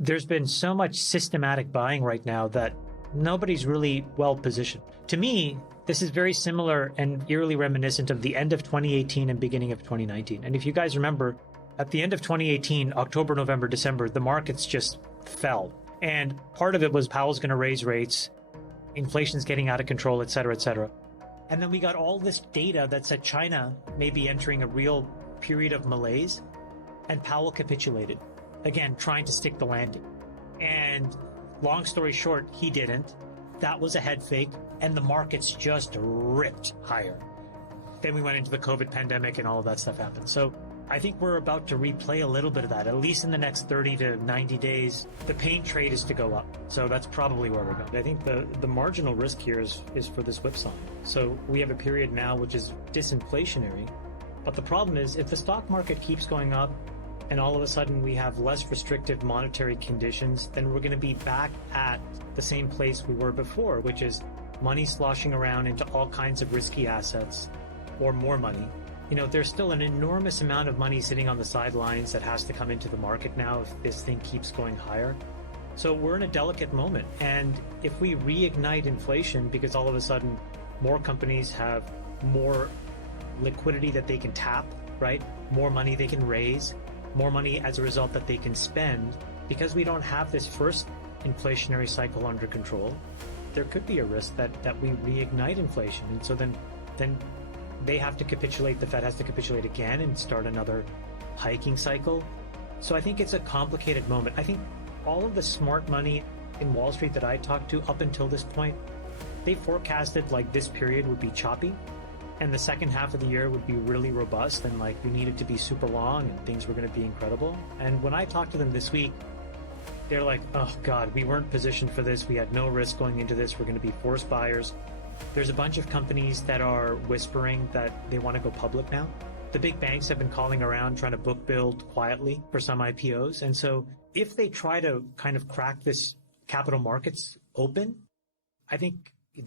there's been so much systematic buying right now that nobody's really well positioned. To me, this is very similar and eerily reminiscent of the end of 2018 and beginning of 2019. And if you guys remember, at the end of 2018, October, November, December, the markets just fell. And part of it was Powell's going to raise rates, inflation's getting out of control, et cetera, et cetera. And then we got all this data that said China may be entering a real period of malaise, and Powell capitulated. Again, trying to stick the landing. And long story short, he didn't. That was a head fake, and the markets just ripped higher. Then we went into the COVID pandemic and all of that stuff happened. So I think we're about to replay a little bit of that. At least in the next 30 to 90 days, the pain trade is to go up. So that's probably where we're going. I think the marginal risk here is for this whipsaw. So we have a period now which is disinflationary. But the problem is if the stock market keeps going up and all of a sudden we have less restrictive monetary conditions, then we're going to be back at the same place we were before, which is money sloshing around into all kinds of risky assets or more money. You know, there's still an enormous amount of money sitting on the sidelines that has to come into the market now if this thing keeps going higher. So we're in a delicate moment. And if we reignite inflation because all of a sudden more companies have more liquidity that they can tap, right? More money they can raise, more money as a result that they can spend, because we don't have this first inflationary cycle under control, there could be a risk that we reignite inflation. And so then they have to capitulate, the Fed has to capitulate again and start another hiking cycle. So I think it's a complicated moment. I think all of the smart money in Wall Street that I talked to up until this point, they forecasted like this period would be choppy and the second half of the year would be really robust and like we needed to be super long and things were going to be incredible. And when I talked to them this week, they're like, oh God, we weren't positioned for this. We had no risk going into this. We're going to be forced buyers. There's a bunch of companies that are whispering that they want to go public now. The big banks have been calling around trying to book build quietly for some IPOs. And so if they try to kind of crack this capital markets open, I think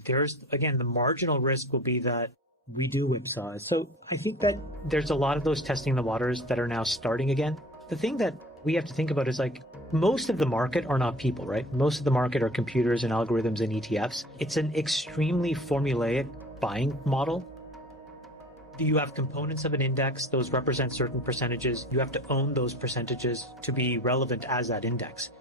there's, again, the marginal risk will be that we do whipsaw. So I think that there's a lot of those testing the waters that are now starting again. The thing that we have to think about is like most of the market are not people, right? Most of the market are computers and algorithms and ETFs. It's an extremely formulaic buying model. You have components of an index, those represent certain percentages. You have to own those percentages to be relevant as that index.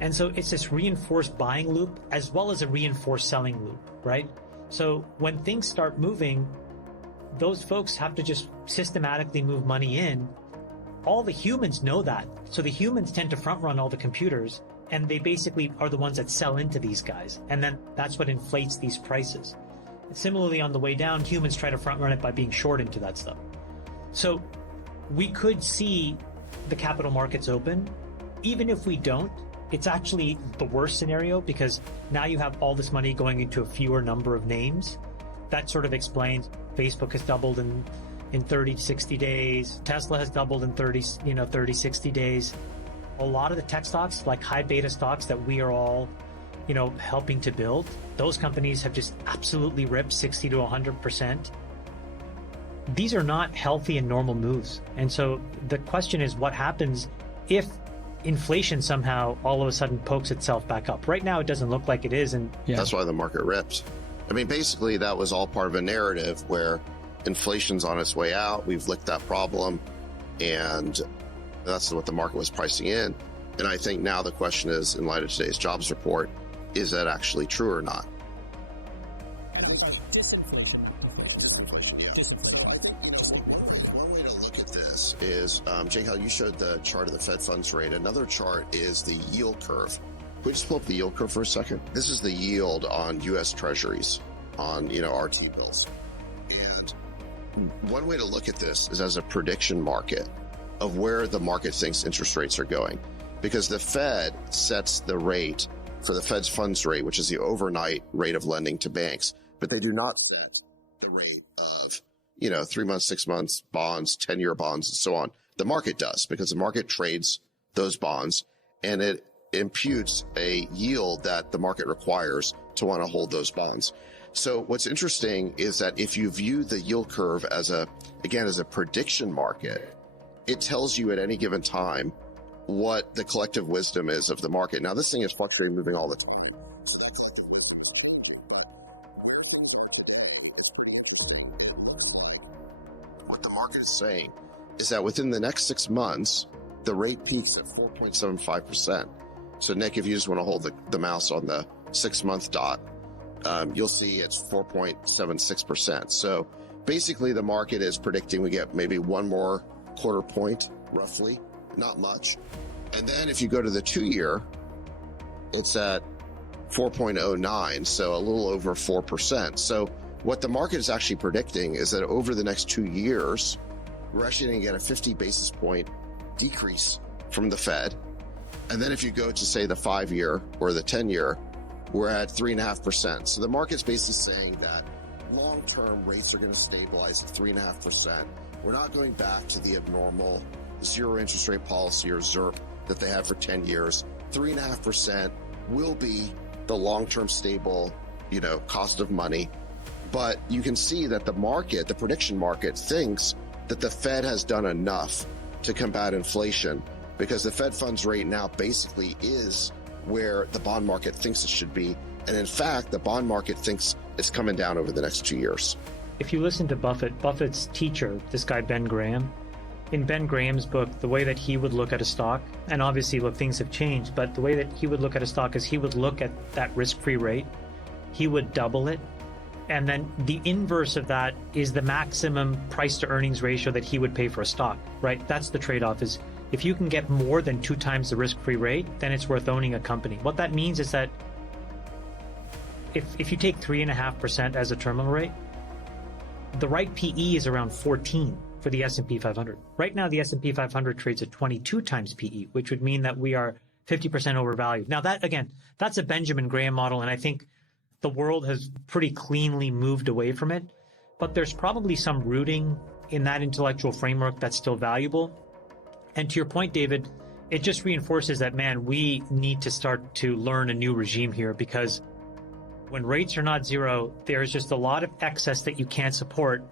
And so it's this reinforced buying loop as well as a reinforced selling loop, right? So when things start moving, those folks have to just systematically move money in. All the humans know that. So the humans tend to front run all the computers, and they basically are the ones that sell into these guys. And then that's what inflates these prices. Similarly, on the way down, humans try to front run it by being short into that stuff. So we could see the capital markets open. Even if we don't, it's actually the worst scenario because now you have all this money going into a fewer number of names. That sort of explains Facebook has doubled in 30 to 60 days. Tesla has doubled in 30, 60 days. A lot of the tech stocks, like high beta stocks that we are all, helping to build, those companies have just absolutely ripped 60 to 100%. These are not healthy and normal moves. And so the question is what happens if inflation somehow all of a sudden pokes itself back up? Right now, it doesn't look like it is. And that's why the market rips. I mean, basically, that was all part of a narrative where inflation's on its way out. We've licked that problem. And that's what the market was pricing in. And I think now the question is, in light of today's jobs report, is that actually true or not? Disinflation. I think, one way to look at this is, Jinghao, you showed the chart of the Fed funds rate. Another chart is the yield curve. Can we just pull up the yield curve for a second? This is the yield on U.S. Treasuries, on, RT bills. And one way to look at this is as a prediction market of where the market thinks interest rates are going. Because the Fed sets the rate for the Fed's funds rate, which is the overnight rate of lending to banks, but they do not set the rate of, 3 months, 6 months bonds, 10-year bonds, and so on. The market does, because the market trades those bonds and it imputes a yield that the market requires to want to hold those bonds. So what's interesting is that if you view the yield curve as a prediction market, it tells you at any given time what the collective wisdom is of the market. Now, this thing is fluctuating, moving all the time. What the market is saying is that within the next 6 months, the rate peaks at 4.75%. So, Nick, if you just want to hold the mouse on the 6-month dot, you'll see it's 4.76%. So basically the market is predicting we get maybe one more quarter point, roughly, not much. And then if you go to the 2-year, it's at 4.09, so a little over 4%. So what the market is actually predicting is that over the next 2 years, we're actually going to get a 50 basis point decrease from the Fed. And then if you go to, say, the 5-year or the 10-year, we're at 3.5%. So the market's basically saying that long-term rates are going to stabilize at 3.5%. We're not going back to the abnormal zero interest rate policy or ZIRP that they had for 10 years. 3.5% will be the long-term stable, cost of money. But you can see that the market, the prediction market, thinks that the Fed has done enough to combat inflation, because the Fed funds rate now basically is where the bond market thinks it should be. And in fact, the bond market thinks it's coming down over the next 2 years. If you listen to Buffett's teacher, this guy, Ben Graham, in Ben Graham's book, the way that he would look at a stock, and obviously, look, things have changed, but the way that he would look at a stock is he would look at that risk-free rate, he would double it, and then the inverse of that is the maximum price to earnings ratio that he would pay for a stock, right? That's the trade-off. Is if you can get more than 2 times the risk-free rate, then it's worth owning a company. What that means is that if you take 3.5% as a terminal rate, the right PE is around 14 for the S&P 500. Right now, the S&P 500 trades at 22 times PE, which would mean that we are 50% overvalued. Now, that, again, that's a Benjamin Graham model, and I think the world has pretty cleanly moved away from it. But there's probably some rooting in that intellectual framework that's still valuable. And to your point, David, it just reinforces that, man, we need to start to learn a new regime here, because when rates are not zero, there's just a lot of excess that you can't support,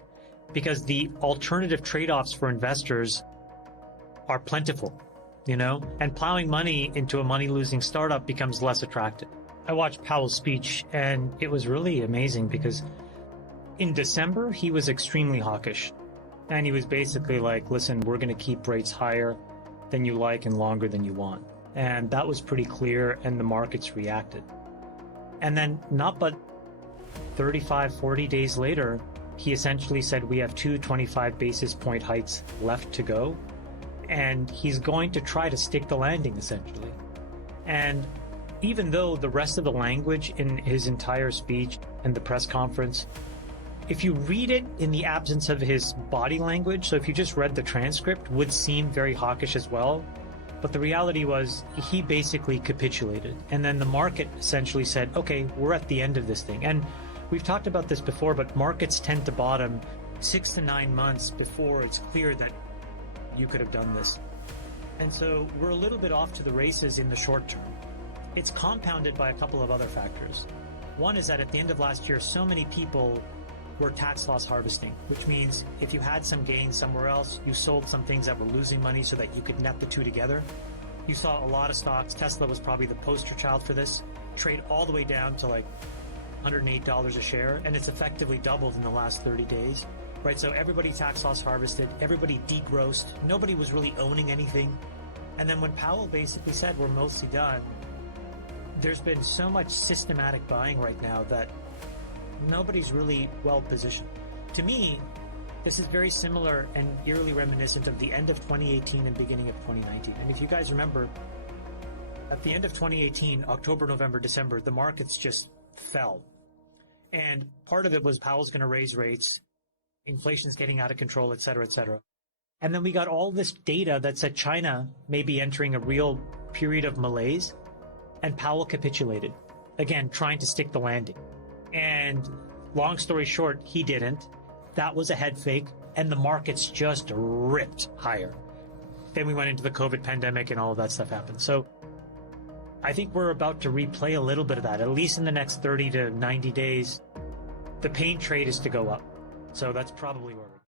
because the alternative trade-offs for investors are plentiful, and plowing money into a money-losing startup becomes less attractive. I watched Powell's speech, and it was really amazing, because in December, he was extremely hawkish. And he was basically like, listen, we're going to keep rates higher than you like and longer than you want. And that was pretty clear, and the markets reacted. And then not but 35, 40 days later, he essentially said we have 2 25 basis point hikes left to go. And he's going to try to stick the landing, essentially. And even though the rest of the language in his entire speech and the press conference, if you read it in the absence of his body language, so if you just read the transcript, would seem very hawkish as well. But the reality was he basically capitulated. And then the market essentially said, okay, we're at the end of this thing. And we've talked about this before, but markets tend to bottom 6 to 9 months before it's clear that you could have done this. And so we're a little bit off to the races in the short term. It's compounded by a couple of other factors. One is that at the end of last year, so many people were tax loss harvesting, which means if you had some gains somewhere else, you sold some things that were losing money so that you could net the two together. You saw a lot of stocks, Tesla was probably the poster child for this, trade all the way down to like $108 a share, and it's effectively doubled in the last 30 days, right? So everybody tax loss harvested, everybody degrossed, nobody was really owning anything. And then when Powell basically said we're mostly done, there's been so much systematic buying right now that nobody's really well positioned. To me, this is very similar and eerily reminiscent of the end of 2018 and beginning of 2019. And if you guys remember, at the end of 2018, October, November, December, the markets just fell. And part of it was Powell's going to raise rates, inflation's getting out of control, et cetera, et cetera. And then we got all this data that said China may be entering a real period of malaise, and Powell capitulated, again, trying to stick the landing. And long story short, he didn't. That was a head fake, and the markets just ripped higher. Then we went into the COVID pandemic and all of that stuff happened. So I think we're about to replay a little bit of that, at least in the next 30 to 90 days. The pain trade is to go up. So that's probably where we're